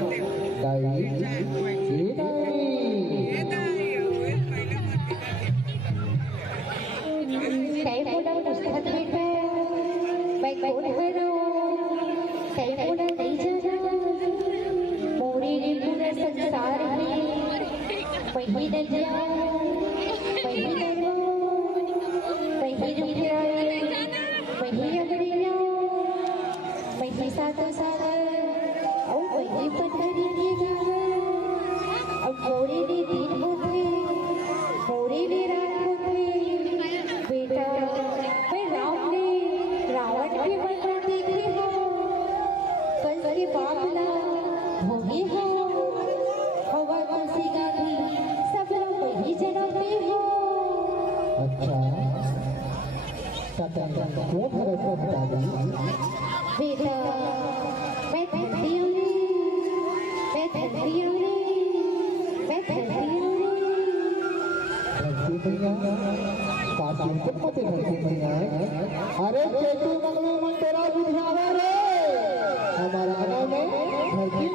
ताई ये ताई काही मोठा पुस्तकात भेटो बाई कोण हरो काही मोठा नाही जाना मोरे रे पूरा संसार है पहिली नदिया पहिली नदिया पहिली रुपया पहिली अगरिया पहिली सातो सात और पहिली पत्थरी दी और मोरे रे दिन होते मोरे रे रात होते बेटा मैं राम ने रावण के बना देखे हो कल के बाबला भोगी हो हवा तुलसी गाधी सब लोग वही जन्म में हो। अच्छा क्यों भरोसा बता दी बेटा मैं धरती हूँ मैं धरती हूँ मैं धरती हूँ धरती मैया काशी को पते धरती मैया अरे केतु मंगल मन तेरा बुझावा रे हमारा गाँव में धरती